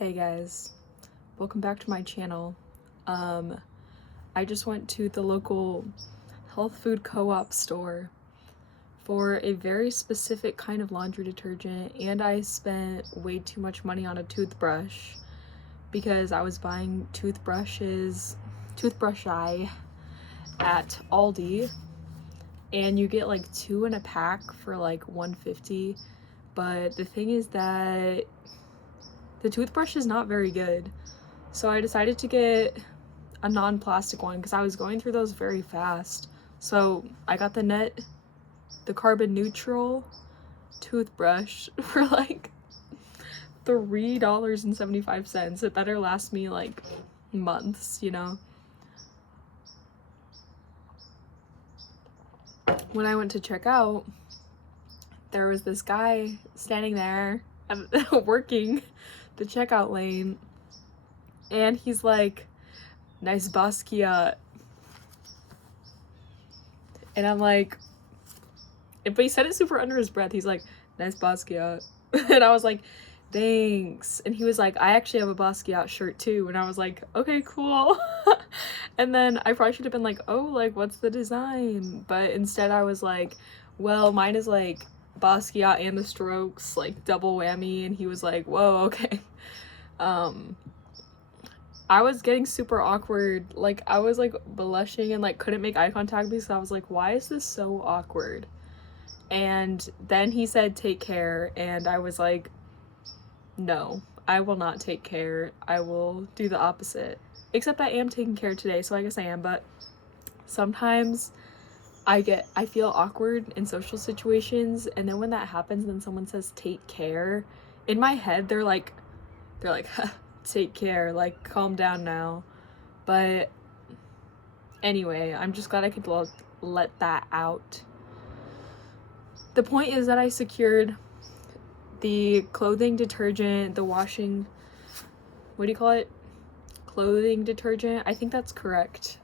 Hey guys, welcome back to my channel. I just went to the local health food co-op store for a very specific kind of laundry detergent, and I spent way too much money on a toothbrush because I was buying toothbrush at Aldi, and you get like 2 in a pack for like $1.50. But the thing is that the toothbrush is not very good. So I decided to get a non-plastic one because I was going through those very fast. So I got the carbon neutral toothbrush for like $3.75. It better last me like months, you know? When I went to check out, there was this guy standing there working the checkout lane, and he's like, "Nice Basquiat." And I'm like, but he said it super under his breath. He's like, "Nice Basquiat." And I was like, "Thanks." And he was like, "I actually have a Basquiat shirt too." And I was like, "Okay, cool." And then I probably should have been like, "Oh, like, what's the design?" But instead I was like, "Well, mine is like Basquiat and the Strokes, like double whammy." And he was like, "Whoa, okay." I was getting super awkward. Like, I was like blushing and like couldn't make eye contact because I was like, why is this so awkward? And then he said, "Take care." And I was like, no, I will not take care. I will do the opposite. Except I am taking care today, so I guess I am. But sometimes I feel awkward in social situations, and then when that happens, then someone says take care, in my head they're like take care, like calm down now. But anyway, I'm just glad I could let that out. The point is that I secured the clothing detergent, the washing, what do you call it? Clothing detergent. I think that's correct.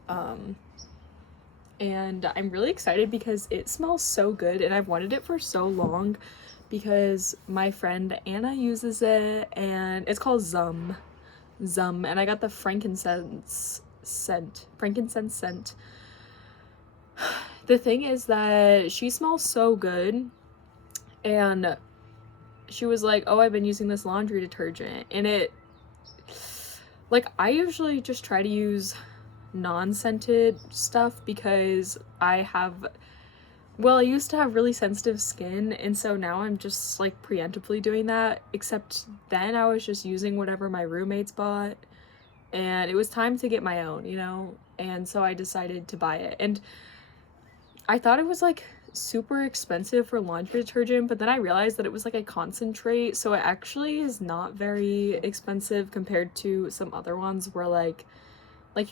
And I'm really excited because it smells so good, and I've wanted it for so long because my friend Anna uses it, and it's called Zum, and I got the frankincense scent. The thing is that she smells so good, and she was like, "Oh, I've been using this laundry detergent," and it, like, I usually just try to use non-scented stuff because I used to have really sensitive skin, and so now I'm just like preemptively doing that, except then I was just using whatever my roommates bought, and it was time to get my own, you know? And so I decided to buy it, and I thought it was like super expensive for laundry detergent, but then I realized that it was like a concentrate, so it actually is not very expensive compared to some other ones where like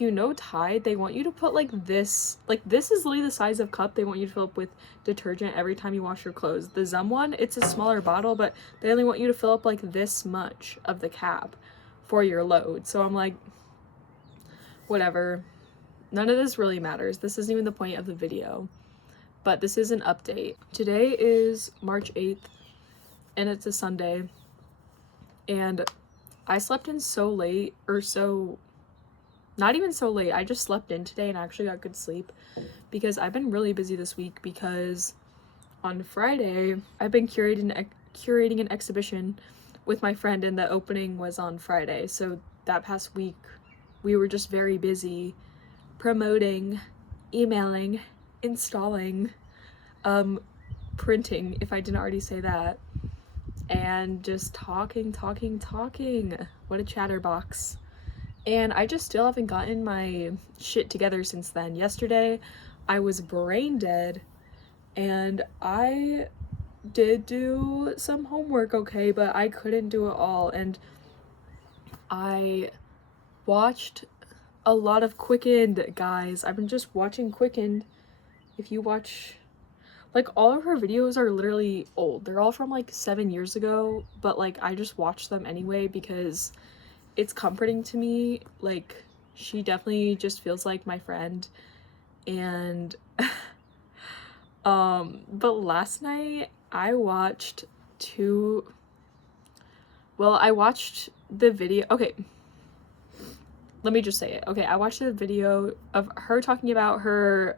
you know, Tide, they want you to put like this is literally the size of cup they want you to fill up with detergent every time you wash your clothes. The Zum one, it's a smaller bottle, but they only want you to fill up like this much of the cap for your load. So I'm like, whatever, none of this really matters. This isn't even the point of the video, but this is an update. Today is March 8th, and it's a Sunday, and I slept in so late, or so, not even so late, I just slept in today and actually got good sleep because I've been really busy this week, because on Friday I've been curating an exhibition with my friend, and the opening was on Friday. So that past week we were just very busy promoting, emailing, installing, printing, if I didn't already say that, and just talking. What a chatterbox. And I just still haven't gotten my shit together since then. Yesterday, I was brain dead, and I did do some homework, okay, but I couldn't do it all. And I watched a lot of Quickened, guys. I've been just watching Quickened. If you watch, like, all of her videos are literally old. They're all from like 7 years ago, but like I just watch them anyway because it's comforting to me. Like, she definitely just feels like my friend. And but last night I watched the video, okay, let me just say it. Okay, I watched a video of her talking about her,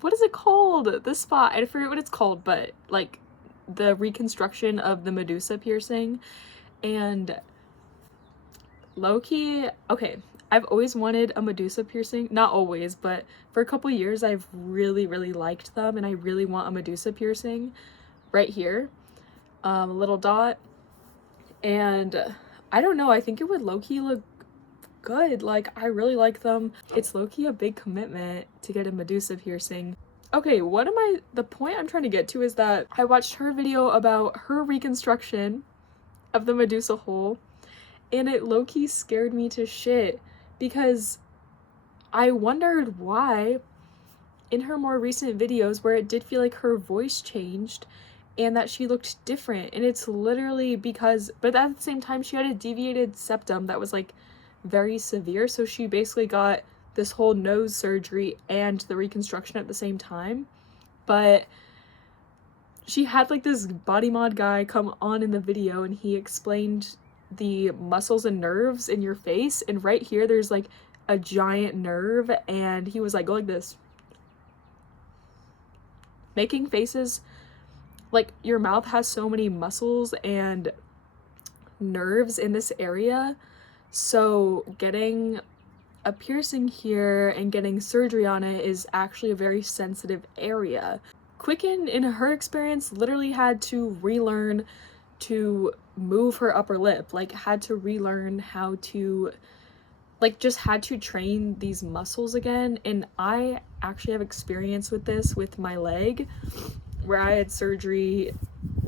what is it called? This spot, I forget what it's called, but like the reconstruction of the Medusa piercing. And low-key, okay, I've always wanted a Medusa piercing. Not always, but for a couple years I've really liked them, and I really want a Medusa piercing right here, a little dot. And I don't know, I think it would low-key look good. Like, I really like them. It's low-key a big commitment to get a Medusa piercing. Okay, the point I'm trying to get to is that I watched her video about her reconstruction of the Medusa hole, and it low-key scared me to shit, because I wondered why in her more recent videos where it did feel like her voice changed and that she looked different, and it's literally because, but at the same time she had a deviated septum that was like very severe, so she basically got this whole nose surgery and the reconstruction at the same time. But she had like this body mod guy come on in the video, and he explained the muscles and nerves in your face, and right here there's like a giant nerve, and he was like, go like this, making faces. Like, your mouth has so many muscles and nerves in this area, so getting a piercing here and getting surgery on it is actually a very sensitive area. Quicken, in her experience, literally had to relearn to move her upper lip, like had to relearn how to, like, just had to train these muscles again. And I actually have experience with this with my leg, where I had surgery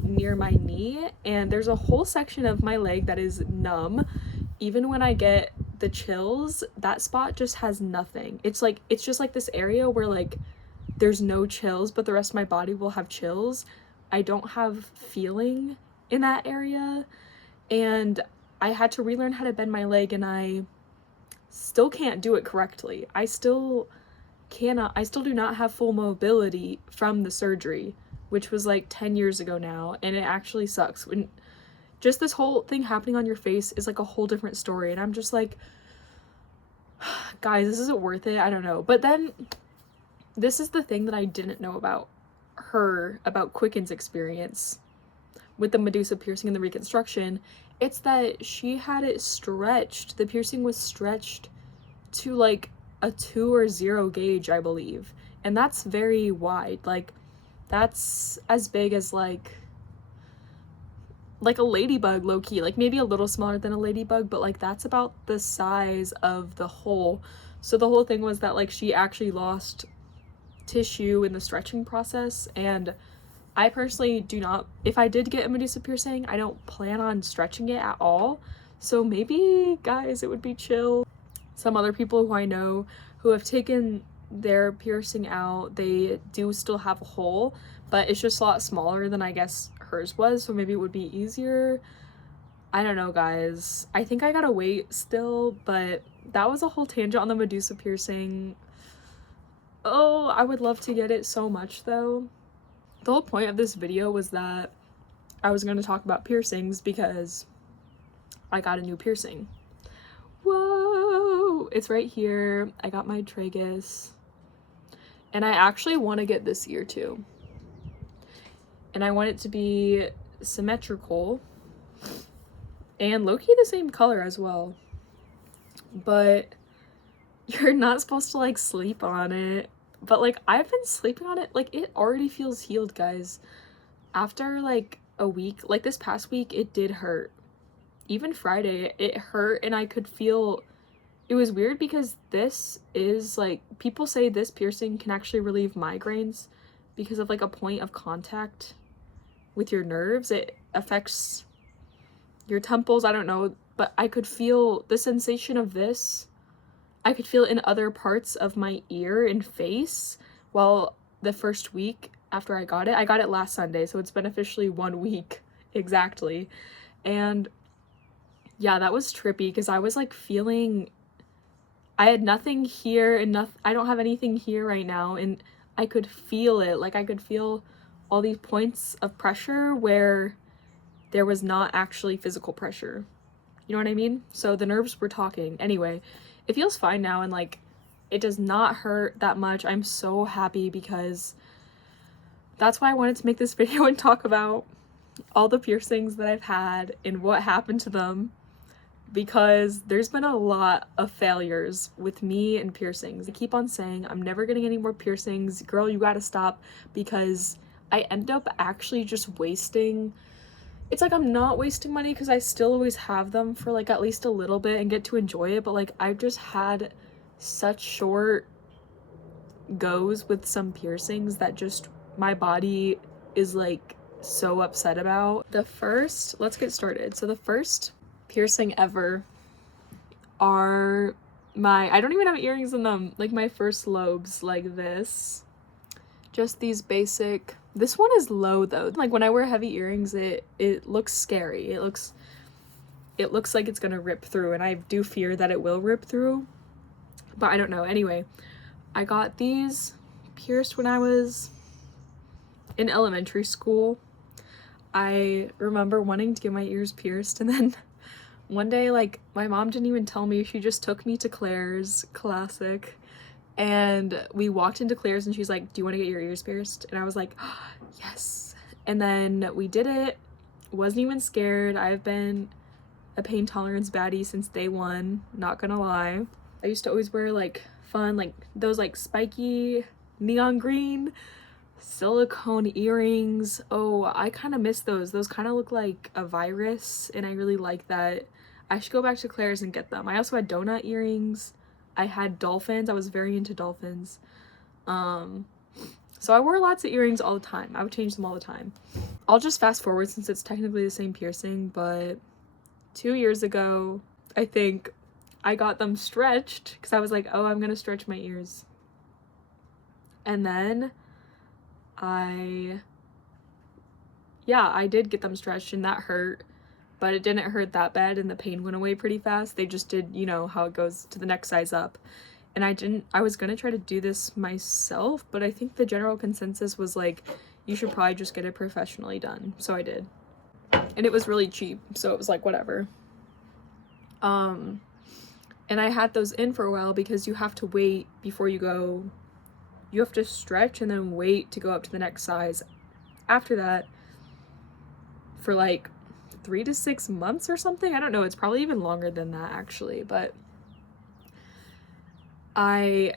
near my knee, and there's a whole section of my leg that is numb. Even when I get the chills, that spot just has nothing. It's just like this area where like there's no chills, but the rest of my body will have chills. I don't have feeling in that area, and I had to relearn how to bend my leg, and I still can't do it correctly. I still do not have full mobility from the surgery, which was like 10 years ago now, and it actually sucks. When just this whole thing happening on your face is like a whole different story, and I'm just like, guys, this isn't worth it. I don't know. But then this is the thing that I didn't know about her, about Quicken's experience with the Medusa piercing and the reconstruction. It's that she had it stretched. The piercing was stretched to like a 2 or 0 gauge, I believe, and that's very wide. Like, that's as big as like a ladybug, low-key, like maybe a little smaller than a ladybug, but like that's about the size of the hole. So the whole thing was that like she actually lost tissue in the stretching process, and I personally do not, if I did get a Medusa piercing, I don't plan on stretching it at all. So maybe, guys, it would be chill. Some other people who I know who have taken their piercing out, they do still have a hole, but it's just a lot smaller than I guess hers was, so maybe it would be easier. I don't know, guys. I think I gotta wait still, but that was a whole tangent on the Medusa piercing. Oh, I would love to get it so much though. The whole point of this video was that I was going to talk about piercings because I got a new piercing. Whoa! It's right here. I got my tragus. And I actually want to get this ear too. And I want it to be symmetrical and low-key the same color as well. But you're not supposed to like sleep on it. But like, I've been sleeping on it. Like, it already feels healed, guys. After like a week, like this past week, it did hurt. Even Friday, it hurt, and I could feel, it was weird because this is like, people say this piercing can actually relieve migraines because of like a point of contact with your nerves. It affects your temples, I don't know, but I could feel the sensation of this. I could feel it in other parts of my ear and face. While the first week after I got it last Sunday, so it's been officially 1 week exactly. And yeah, that was trippy because I was like feeling, I had nothing here and I don't have anything here right now, and I could feel it. Like, I could feel all these points of pressure where there was not actually physical pressure. You know what I mean? So the nerves were talking. Anyway, it feels fine now, and like it does not hurt that much. I'm so happy, because that's why I wanted to make this video and talk about all the piercings that I've had and what happened to them, because there's been a lot of failures with me and piercings. I keep on saying I'm never getting any more piercings. Girl, you gotta stop, because I end up actually just wasting. It's like I'm not wasting money, because I still always have them for like at least a little bit and get to enjoy it, but like I've just had such short goes with some piercings that just my body is like so upset about. Let's get started. So the first piercing ever are I don't even have earrings in them, like my first lobes, like this. Just these basic. This one is low though. Like when I wear heavy earrings, it looks scary. It looks like it's gonna rip through, and I do fear that it will rip through, but I don't know. Anyway, I got these pierced when I was in elementary school. I remember wanting to get my ears pierced, and then one day, like, my mom didn't even tell me. She just took me to Claire's, classic, and we walked into Claire's, and she's like, do you want to get your ears pierced? And I was like, oh, yes. And then we did it. Wasn't even scared. I've been a pain tolerance baddie since day one, not gonna lie. I used to always wear like fun, like those like spiky neon green silicone earrings. Oh, I kind of miss those. Those kind of look like a virus, and I really like that. I should go back to Claire's and get them. I also had donut earrings. I had dolphins. I was very into dolphins. So I wore lots of earrings all the time. I would change them all the time. I'll just fast forward since it's technically the same piercing, but 2 years ago, I think, I got them stretched because I was like, oh, I'm gonna stretch my ears. And then I did get them stretched, and that hurt, but it didn't hurt that bad, and the pain went away pretty fast. They just did, you know, how it goes to the next size up. And I was gonna try to do this myself, but I think the general consensus was like, you should probably just get it professionally done. So I did. And it was really cheap, so it was like, whatever. And I had those in for a while because you have to wait before you go. You have to stretch and then wait to go up to the next size after that for like 3 to 6 months or something. I don't know. It's probably even longer than that actually, but by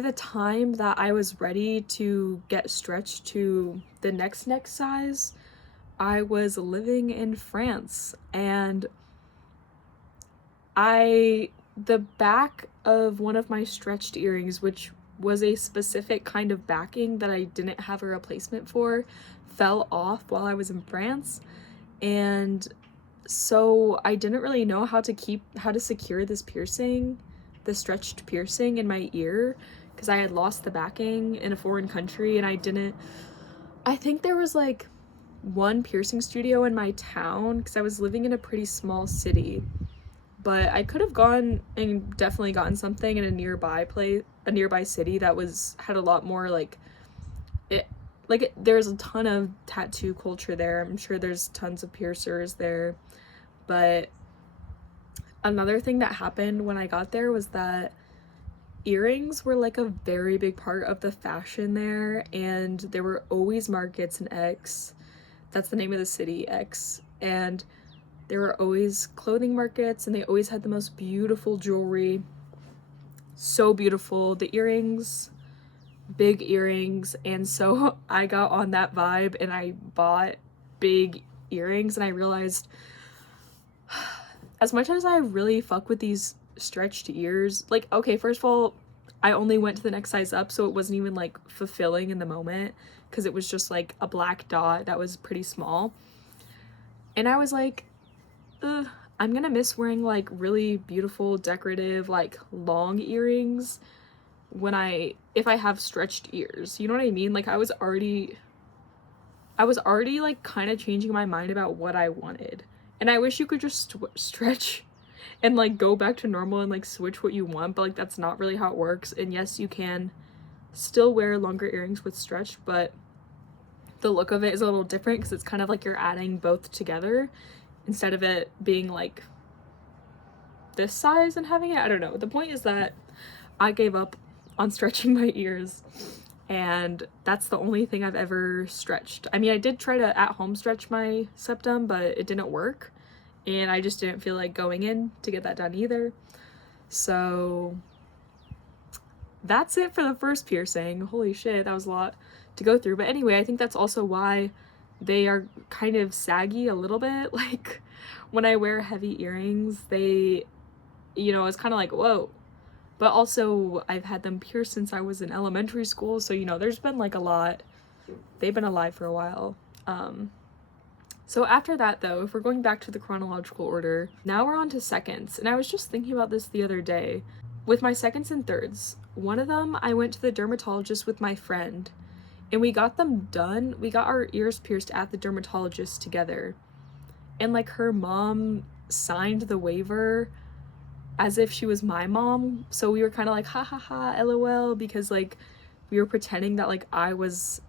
the time that I was ready to get stretched to the next size, I was living in France, and the back of one of my stretched earrings, which was a specific kind of backing that I didn't have a replacement for, fell off while I was in France. And so I didn't really know how to secure this piercing, the stretched piercing in my ear, because I had lost the backing in a foreign country, and I think there was like one piercing studio in my town because I was living in a pretty small city, but I could have gone and definitely gotten something in a nearby city that had a lot more there's a ton of tattoo culture there. I'm sure there's tons of piercers there. But another thing that happened when I got there was that earrings were like a very big part of the fashion there, and there were always markets in Aix. That's the name of the city, Aix. And there were always clothing markets, and they always had the most beautiful jewelry. So beautiful. The earrings, big earrings. And so I got on that vibe and I bought big earrings, and I realized as much as I really fuck with these stretched ears, like, okay, first of all, I only went to the next size up, so it wasn't even like fulfilling in the moment because it was just like a black dot that was pretty small. And I was like, I'm gonna miss wearing like really beautiful decorative like long earrings if I have stretched ears, you know what I mean? Like I was already like kind of changing my mind about what I wanted, and I wish you could just stretch and like go back to normal and like switch what you want, but like that's not really how it works. And yes, you can still wear longer earrings with stretch, but the look of it is a little different because it's kind of like you're adding both together instead of it being like this size and having it. I don't know. The point is that I gave up on stretching my ears, and that's the only thing I've ever stretched. I mean, I did try to at home stretch my septum, but it didn't work, and I just didn't feel like going in to get that done either. So that's it for the first piercing. Holy shit, that was a lot to go through. But anyway, I think that's also why they are kind of saggy a little bit. Like when I wear heavy earrings, they, you know, it's kind of like, whoa. But also I've had them pierced since I was in elementary school, so you know, there's been like a lot. They've been alive for a while. So after that though, if we're going back to the chronological order, now we're on to seconds. And I was just thinking about this the other day. With my seconds and thirds, one of them I went to the dermatologist with my friend, and we got them done. We got our ears pierced at the dermatologist together. And like her mom signed the waiver as if she was my mom. So we were kind of like, ha ha ha, LOL, because like we were pretending that like I was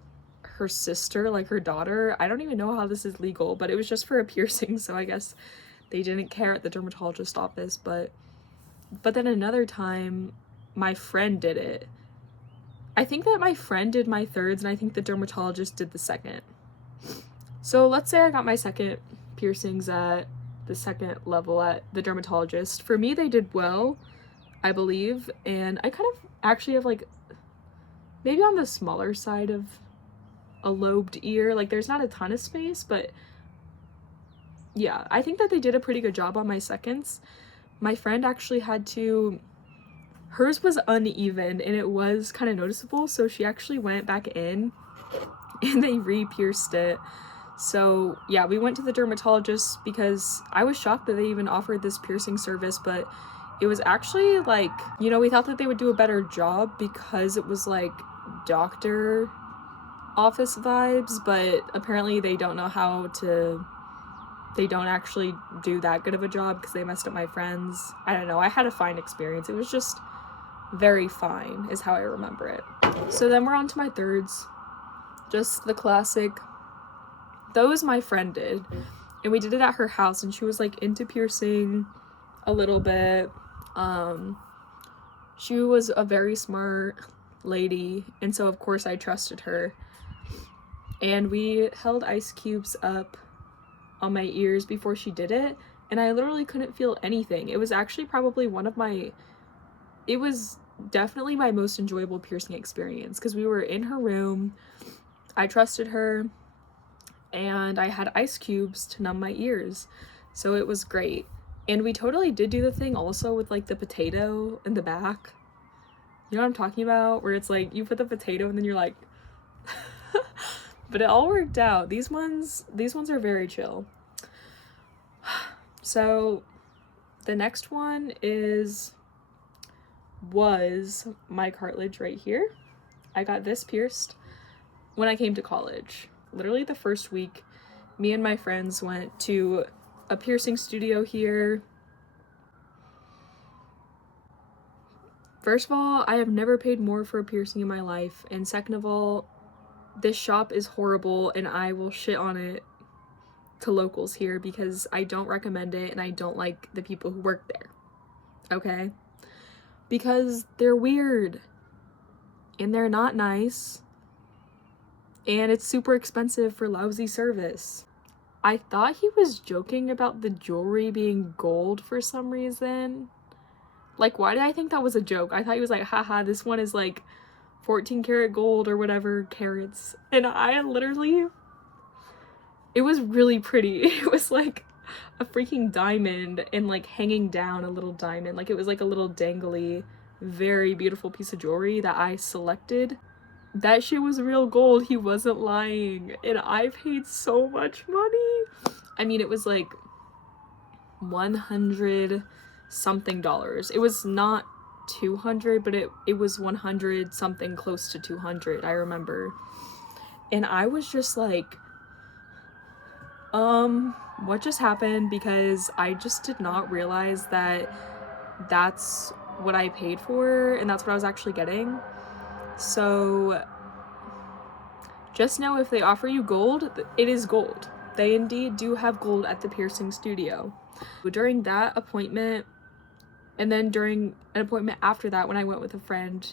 her sister, like her daughter. I don't even know how this is legal, but it was just for a piercing, so I guess they didn't care at the dermatologist office. But then another time my friend did it. I think that my friend did my thirds, and I think the dermatologist did the second. So let's say I got my second piercings at the second level at the dermatologist. For me, they did well, I believe, and I kind of actually have like maybe on the smaller side of a lobed ear. Like there's not a ton of space, but yeah, I think that they did a pretty good job on my seconds. My friend actually had to, hers was uneven and it was kind of noticeable, so she actually went back in and they re-pierced it. So yeah, we went to the dermatologist because I was shocked that they even offered this piercing service, but it was actually like, you know, we thought that they would do a better job because it was like doctor office vibes, but apparently they don't know how to, they don't actually do that good of a job because they messed up my friends. I don't know, I had a fine experience. It was just very fine is how I remember it. So then we're on to my thirds, just the classic. Those my friend did, and we did it at her house, and she was like into piercing a little bit. She was a very smart lady, and so of course I trusted her. And we held ice cubes up on my ears before she did it, and I literally couldn't feel anything. It was actually probably it was definitely my most enjoyable piercing experience because we were in her room, I trusted her, and I had ice cubes to numb my ears, so it was great. And we totally did do the thing also with like the potato in the back. You know what I'm talking about? Where it's like you put the potato and then you're like but it all worked out. These ones are very chill. So the next one was my cartilage right here. I got this pierced when I came to college. Literally the first week, me and my friends went to a piercing studio here. First of all, I have never paid more for a piercing in my life, and second of all, this shop is horrible and I will shit on it to locals here because I don't recommend it and I don't like the people who work there, okay? Because they're weird and they're not nice and it's super expensive for lousy service. I thought he was joking about the jewelry being gold for some reason. Like, why did I think that was a joke? I thought he was like, haha, this one is like 14 karat gold or whatever carats. And I literally, it was really pretty. It was like a freaking diamond and like hanging down a little diamond. Like it was like a little dangly, very beautiful piece of jewelry that I selected. That shit was real gold. He wasn't lying. And I paid so much money. I mean, it was like 100 something dollars. It was not 200, but it was 100 something, close to 200, I remember. And I was just like, what just happened? Because I just did not realize that that's what I paid for and that's what I was actually getting. So Just know if they offer you gold, it is gold. They indeed do have gold at the piercing studio. During that appointment, and then during an appointment after that when I went with a friend,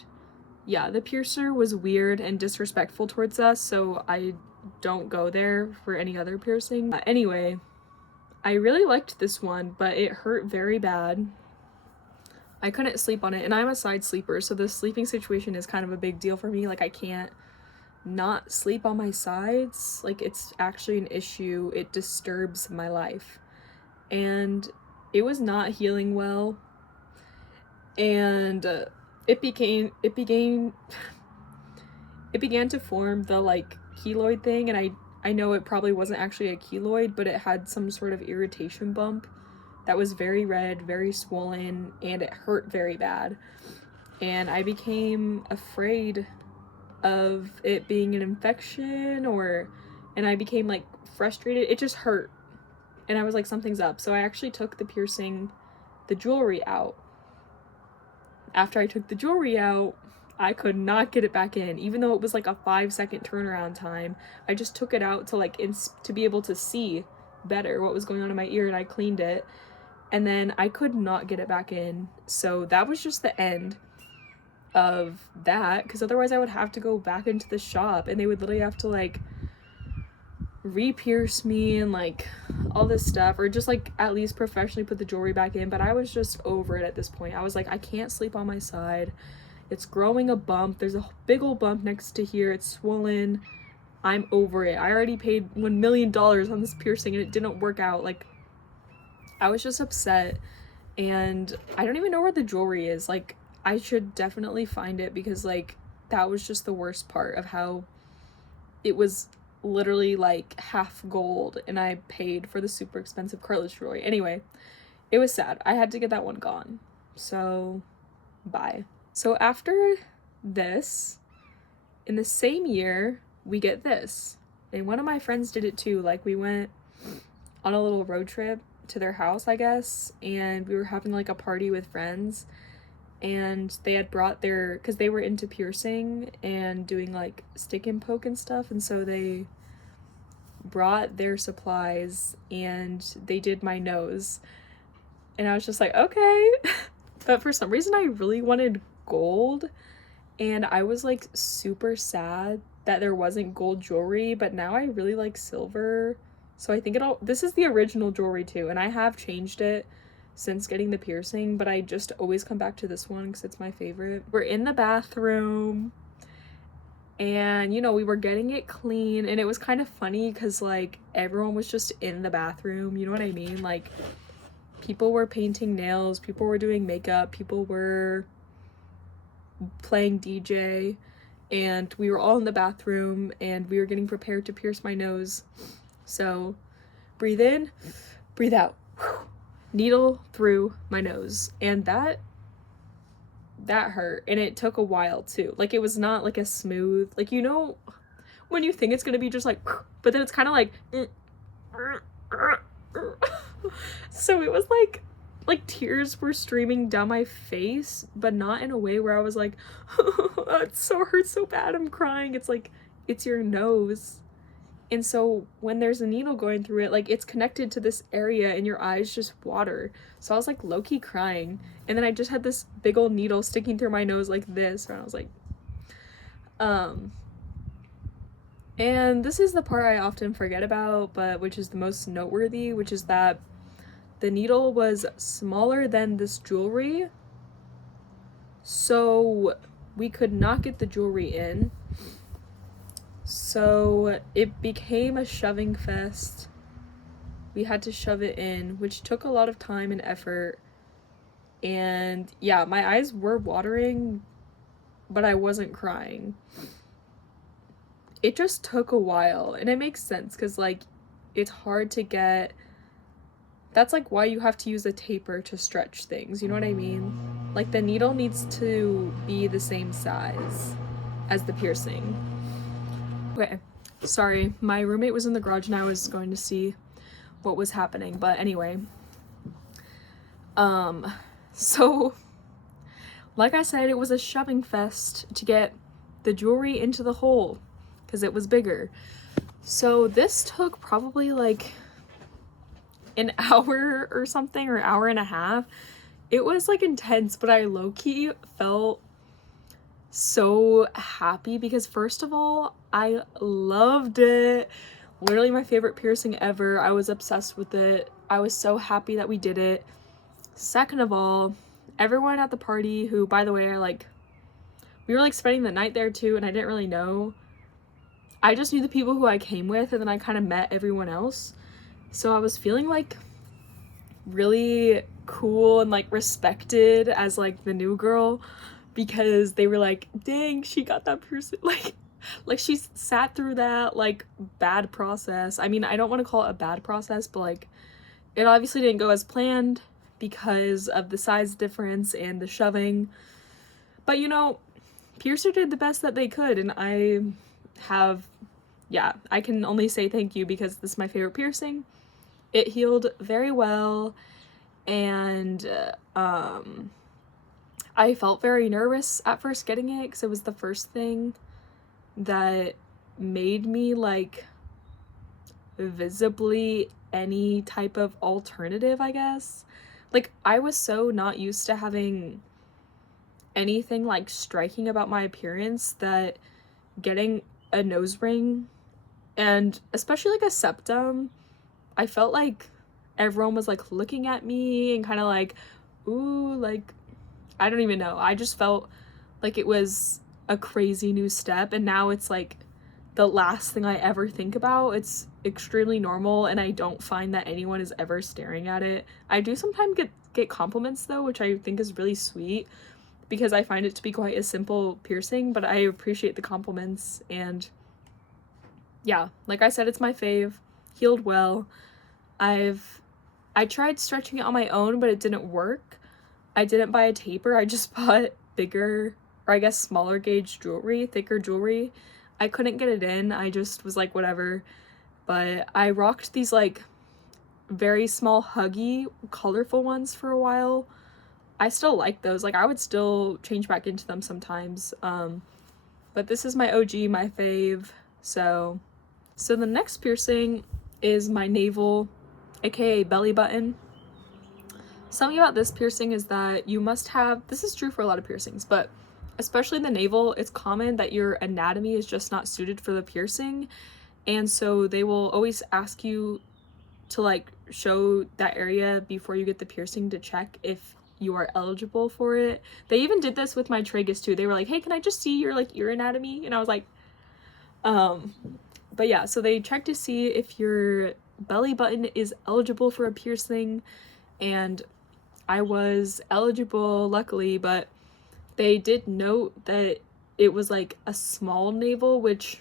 yeah, the piercer was weird and disrespectful towards us, so I don't go there for any other piercing. Anyway, I really liked this one, but it hurt very bad. I couldn't sleep on it, and I'm a side sleeper, so the sleeping situation is kind of a big deal for me. Like, I can't not sleep on my sides. Like, it's actually an issue. It disturbs my life. And it was not healing well. And it began to form the like keloid thing, and I know it probably wasn't actually a keloid, but it had some sort of irritation bump that was very red, very swollen, and it hurt very bad. And I became afraid of it being an infection, and I became like frustrated. It just hurt, and I was like, something's up. So I actually took the jewelry out. After I took the jewelry out, I could not get it back in, even though it was like a 5-second turnaround time. I just took it out to like to be able to see better what was going on in my ear, and I cleaned it, and then I could not get it back in. So that was just the end of that, because otherwise I would have to go back into the shop, and they would literally have to like re-pierce me and like all this stuff, or just like at least professionally put the jewelry back in. But I was just over it at this point. I was like, I can't sleep on my side. It's growing a bump. There's a big old bump next to here. It's swollen. I'm over it. I already paid $1 million on this piercing and it didn't work out. Like, I was just upset, and I don't even know where the jewelry is. Like, I should definitely find it, because like that was just the worst part of how it was literally like half gold, and I paid for the super expensive cartilage jewelry. Anyway, it was sad. I had to get that one gone. So bye. So after this, in the same year, we get this. And one of my friends did it too. Like, we went on a little road trip to their house, I guess, and we were having like a party with friends, and they had brought because they were into piercing and doing like stick and poke and stuff, and so they brought their supplies and they did my nose, and I was just like, okay. But for some reason I really wanted gold, and I was like super sad that there wasn't gold jewelry, but now I really like silver. So I think this is the original jewelry too, and I have changed it since getting the piercing, but I just always come back to this one because it's my favorite. We're in the bathroom, and you know, we were getting it clean, and it was kind of funny because like everyone was just in the bathroom, you know what I mean? Like, people were painting nails, people were doing makeup, people were playing DJ, and we were all in the bathroom, and we were getting prepared to pierce my nose. So breathe in, breathe out, needle through my nose, and that hurt, and it took a while too. Like, it was not like a smooth, like, you know when you think it's gonna be just like, but then it's kind of like so it was like tears were streaming down my face, but not in a way where I was like, it so hurts so bad, I'm crying. It's like, it's your nose, and so when there's a needle going through it, like, it's connected to this area and your eyes just water. So I was like low-key crying, and then I just had this big old needle sticking through my nose like this, and I was like, and this is the part I often forget about, but which is the most noteworthy, which is that the needle was smaller than this jewelry, so we could not get the jewelry in. So it became a shoving fest. We had to shove it in, which took a lot of time and effort. And yeah, my eyes were watering, but I wasn't crying. It just took a while, and it makes sense because like it's hard to get. That's like why you have to use a taper to stretch things, you know what I mean? Like, the needle needs to be the same size as the piercing. Okay, sorry, my roommate was in the garage and I was going to see what was happening, but anyway. So, like I said, it was a shoving fest to get the jewelry into the hole. because it was bigger. So this took probably like an hour or something, or hour and a half. It was like intense, but I low-key felt so happy because first of all, I loved it. Literally my favorite piercing ever. I was obsessed with it. I was so happy that we did it. Second of all, everyone at the party, who, by the way, we were like spending the night there too, and I didn't really know. I just knew the people who I came with, and then I kind of met everyone else. So I was feeling like really cool and like respected as like the new girl, because they were like, dang, she got that piercing, like she sat through that like bad process. I mean, I don't want to call it a bad process, but like it obviously didn't go as planned because of the size difference and the shoving. But you know, Piercer did the best that they could, and I can only say thank you, because this is my favorite piercing. It healed very well, and I felt very nervous at first getting it because it was the first thing that made me like visibly any type of alternative, I guess. Like, I was so not used to having anything like striking about my appearance that getting a nose ring, and especially like a septum, I felt like everyone was like looking at me and kind of like, ooh, like, I don't even know. I just felt like it was a crazy new step, and now it's like the last thing I ever think about. It's extremely normal, and I don't find that anyone is ever staring at it. I do sometimes get compliments though, which I think is really sweet, because I find it to be quite a simple piercing, but I appreciate the compliments. And yeah, like I said, it's my fave. Healed well. I tried stretching it on my own, but it didn't work. I didn't buy a taper. I just bought bigger, or I guess smaller gauge jewelry, thicker jewelry. I couldn't get it in. I just was like, whatever. But I rocked these like very small, huggy, colorful ones for a while. I still like those. Like, I would still change back into them sometimes. But this is my OG, my fave. So the next piercing is my navel, aka belly button. Something about this piercing is that you must have, this is true for a lot of piercings, but especially the navel, it's common that your anatomy is just not suited for the piercing. And so they will always ask you to like show that area before you get the piercing to check if you are eligible for it. They even did this with my tragus too. They were like, hey, can I just see your like ear anatomy? And I was like, but yeah, so they check to see if your belly button is eligible for a piercing, and I was eligible, luckily, but they did note that it was like a small navel, which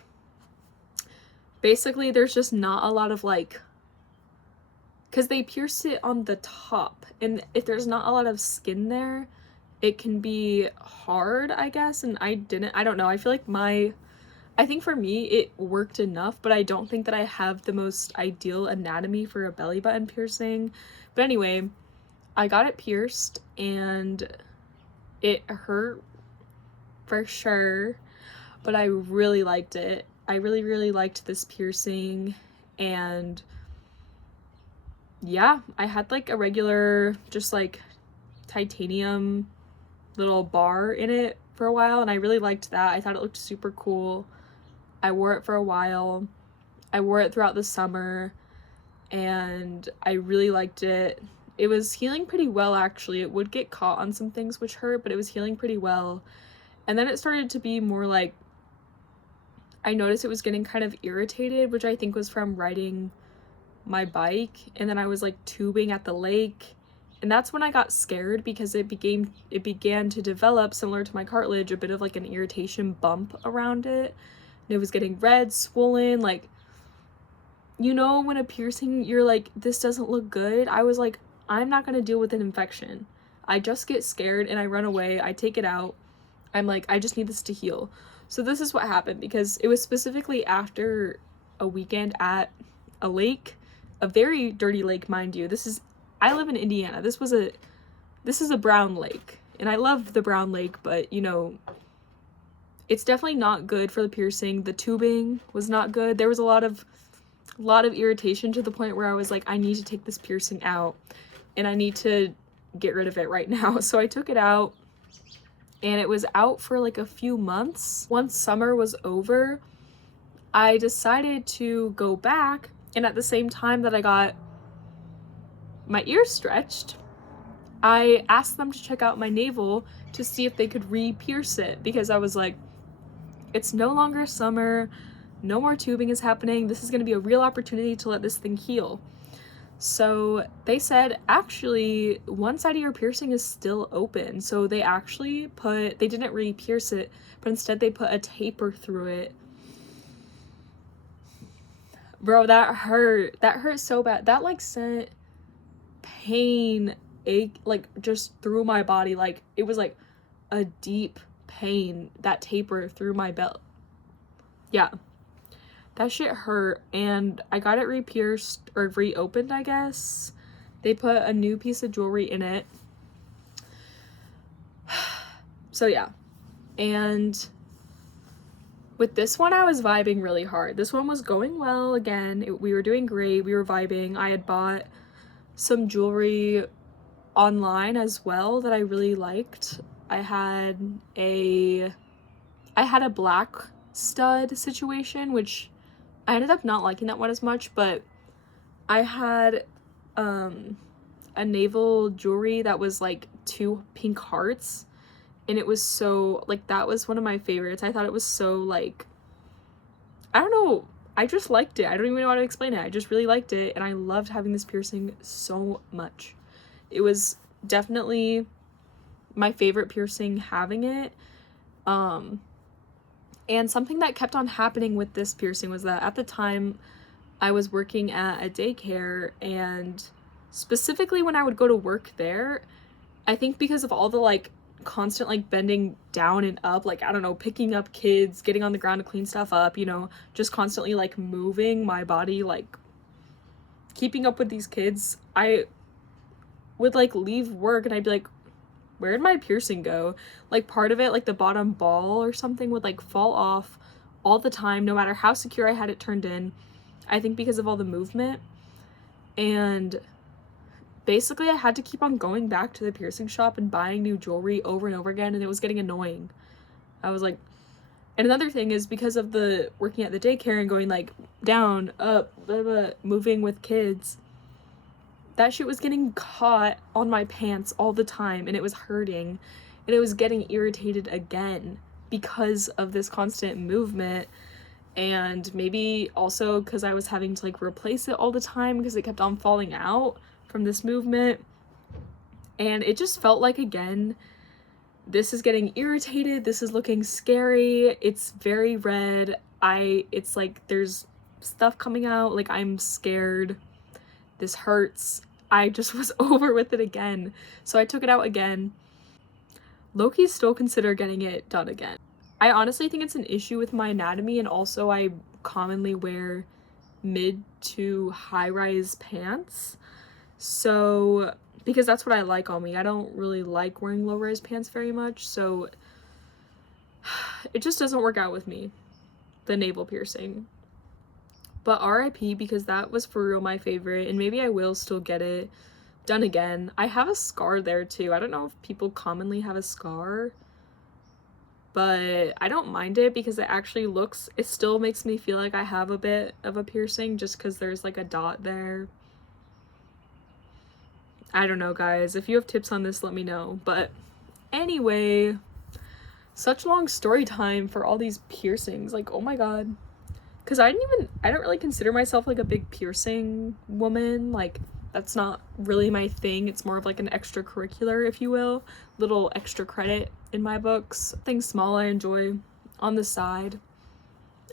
basically there's just not a lot of like, because they pierce it on the top, and if there's not a lot of skin there, it can be hard, I guess. And I don't know, I feel like I think for me it worked enough, but I don't think that I have the most ideal anatomy for a belly button piercing. But anyway, I got it pierced and it hurt for sure, but I really liked it. I really liked this piercing. And yeah, I had like a regular just like titanium little bar in it for a while, and I really liked that. I thought it looked super cool. I wore it for a while. I wore it throughout the summer, and I really liked it. It was healing pretty well, actually. It would get caught on some things which hurt, but it was healing pretty well. And then it started to be more like, I noticed it was getting kind of irritated, which I think was from riding my bike, and then I was like tubing at the lake, and that's when I got scared, because it began to develop, similar to my cartilage, a bit of like an irritation bump around it, and it was getting red, swollen. Like, you know, when a piercing, you're like, this doesn't look good. I was like, I'm not gonna deal with an infection. I just get scared and I run away. I take it out. I'm like, I just need this to heal. So this is what happened, because it was specifically after a weekend at a lake, a very dirty lake, mind you. I live in Indiana. This is a brown lake, and I love the brown lake, but you know, It's definitely not good for the piercing. The tubing was not good. There was a lot of irritation to the point where I was like, I need to take this piercing out and I need to get rid of it right now. So I took it out, and it was out for like a few months. Once summer was over, I decided to go back, and at the same time that I got my ears stretched, I asked them to check out my navel to see if they could re-pierce it, because I was like, it's no longer summer, no more tubing is happening, this is going to be a real opportunity to let this thing heal. So they said, actually, one side of your piercing is still open. So they actually they didn't re-pierce it, but instead they put a taper through it. Bro, that hurt so bad. That like sent pain, ache, like just through my body. Like it was like a deep pain, that taper through my belt. Yeah, that shit hurt, and I got it re-pierced, or reopened, I guess. They put a new piece of jewelry in it. So yeah, and with this one I was vibing really hard. This one was going well. Again, we were doing great, we were vibing. I had bought some jewelry online as well that I really liked. I had a black stud situation, which I ended up not liking that one as much, but I had a navel jewelry that was like 2 pink hearts, and it was so like, that was one of my favorites. I thought it was so like, I don't know, I just liked it. I don't even know how to explain it. I just really liked it, and I loved having this piercing so much. It was definitely my favorite piercing having it. And something that kept on happening with this piercing was that at the time I was working at a daycare, and specifically when I would go to work there, I think because of all the like constant like bending down and up, like I don't know, picking up kids, getting on the ground to clean stuff up, you know, just constantly like moving my body, like keeping up with these kids, I would like leave work and I'd be like, where did my piercing go? Like part of it, like the bottom ball or something, would like fall off all the time, no matter how secure I had it turned in. I think because of all the movement. And basically I had to keep on going back to the piercing shop and buying new jewelry over and over again, and it was getting annoying. I was like, and another thing is because of the working at the daycare and going like down, up, blah, blah, moving with kids, that shit was getting caught on my pants all the time, and it was hurting, and it was getting irritated again because of this constant movement, and maybe also because I was having to like replace it all the time because it kept on falling out from this movement. And it just felt like, again, this is getting irritated, this is looking scary, it's very red, it's like there's stuff coming out, like I'm scared, this hurts. I just was over with it again. So I took it out again. Loki still consider getting it done again. I honestly think it's an issue with my anatomy, and also I commonly wear mid to high-rise pants. So, because that's what I like on me. I don't really like wearing low-rise pants very much, so it just doesn't work out with me, the navel piercing. But RIP, because that was for real my favorite, and maybe I will still get it done again. I have a scar there too. I don't know if people commonly have a scar, but I don't mind it because it still makes me feel like I have a bit of a piercing just because there's like a dot there. I don't know, guys. If you have tips on this, let me know. But anyway, such long story time for all these piercings. Like, oh my god. Because I don't really consider myself like a big piercing woman. Like, that's not really my thing. It's more of like an extracurricular, if you will. Little extra credit in my books. Things small I enjoy on the side.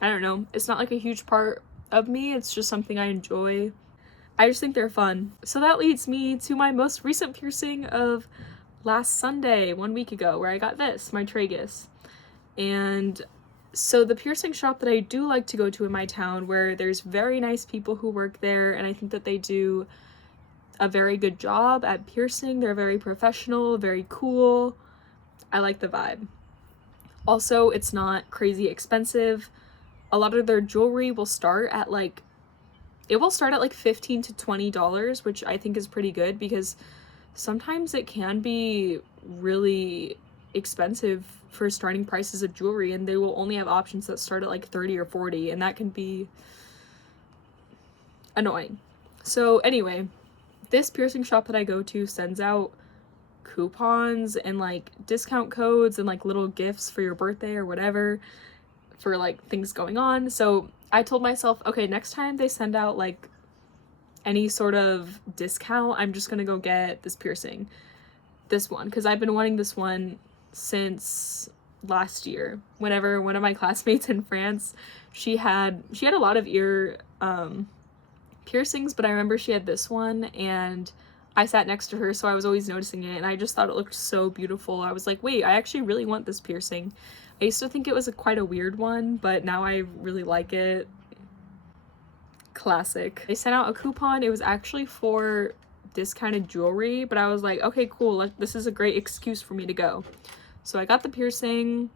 I don't know. It's not like a huge part of me. It's just something I enjoy. I just think they're fun. So that leads me to my most recent piercing of last Sunday, 1 week ago, where I got this, my tragus. And so the piercing shop that I do like to go to in my town, where there's very nice people who work there, and I think that they do a very good job at piercing. They're very professional, very cool. I like the vibe. Also, it's not crazy expensive. A lot of their jewelry will start at like, it will start at like $15 to $20, which I think is pretty good because sometimes it can be really expensive for starting prices of jewelry, and they will only have options that start at like 30 or 40, and that can be annoying. So anyway, this piercing shop that I go to sends out coupons and like discount codes and like little gifts for your birthday or whatever for like things going on. So I told myself, okay, next time they send out like any sort of discount, I'm just gonna go get this piercing, this one, because I've been wanting this one since last year. Whenever one of my classmates in France, she had a lot of ear piercings, but I remember she had this one, and I sat next to her, so I was always noticing it, and I just thought it looked so beautiful. I was like, wait, I actually really want this piercing. I used to think it was quite a weird one, but now I really like it. Classic. They sent out a coupon. It was actually for discounted jewelry, but I was like, okay, cool, like this is a great excuse for me to go. So I got the piercing,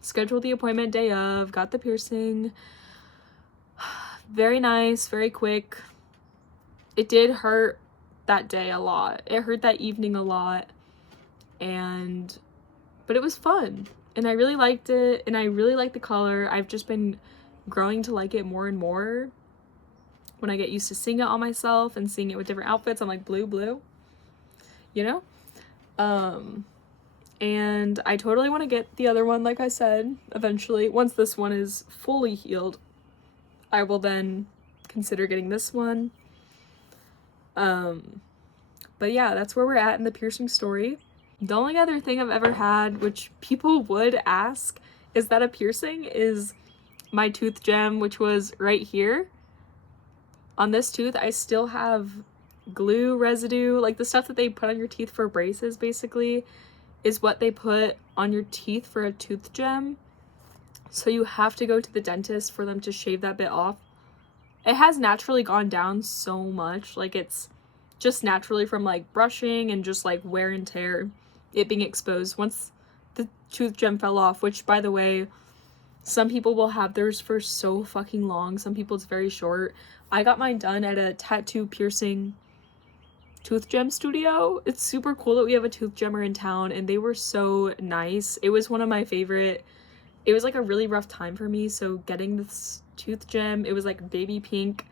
scheduled the appointment day of, got the piercing. Very nice, very quick. It did hurt that day a lot. It hurt that evening a lot, but it was fun, and I really liked it, and I really liked the color. I've just been growing to like it more and more. When I get used to seeing it on myself and seeing it with different outfits, I'm like, blue, you know? And I totally want to get the other one, like I said, eventually. Once this one is fully healed, I will then consider getting this one. But yeah, that's where we're at in the piercing story. The only other thing I've ever had, which people would ask, is that a piercing, is my tooth gem, which was right here. On this tooth, I still have glue residue, like the stuff that they put on your teeth for braces, basically, is what they put on your teeth for a tooth gem. So you have to go to the dentist for them to shave that bit off. It has naturally gone down so much, like it's just naturally from like brushing and just like wear and tear, it being exposed. Once the tooth gem fell off, which by the way, some people will have theirs for so fucking long, some people it's very short. I got mine done at a tattoo piercing tooth gem studio. It's super cool that we have a tooth gemmer in town, and they were so nice. It was one of my favorite. It was like a really rough time for me, so getting this tooth gem, it was like baby pink.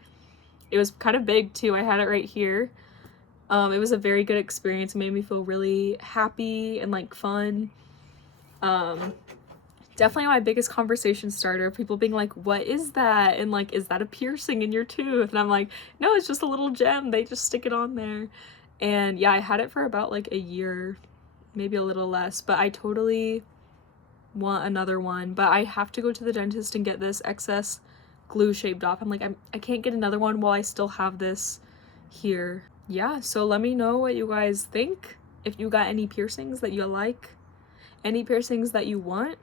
It was kind of big too. I had it right here. It was a very good experience. It made me feel really happy and like fun. Definitely my biggest conversation starter, people being like, what is that? And like, is that a piercing in your tooth? And I'm like, no, it's just a little gem. They just stick it on there. And yeah, I had it for about like a year, maybe a little less, but I totally want another one. But I have to go to the dentist and get this excess glue shaved off. I'm like, I can't get another one while I still have this here. Yeah, so let me know what you guys think. If you got any piercings that you like, any piercings that you want.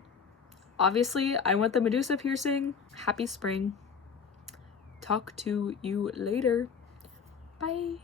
Obviously, I want the Medusa piercing. Happy spring. Talk to you later. Bye.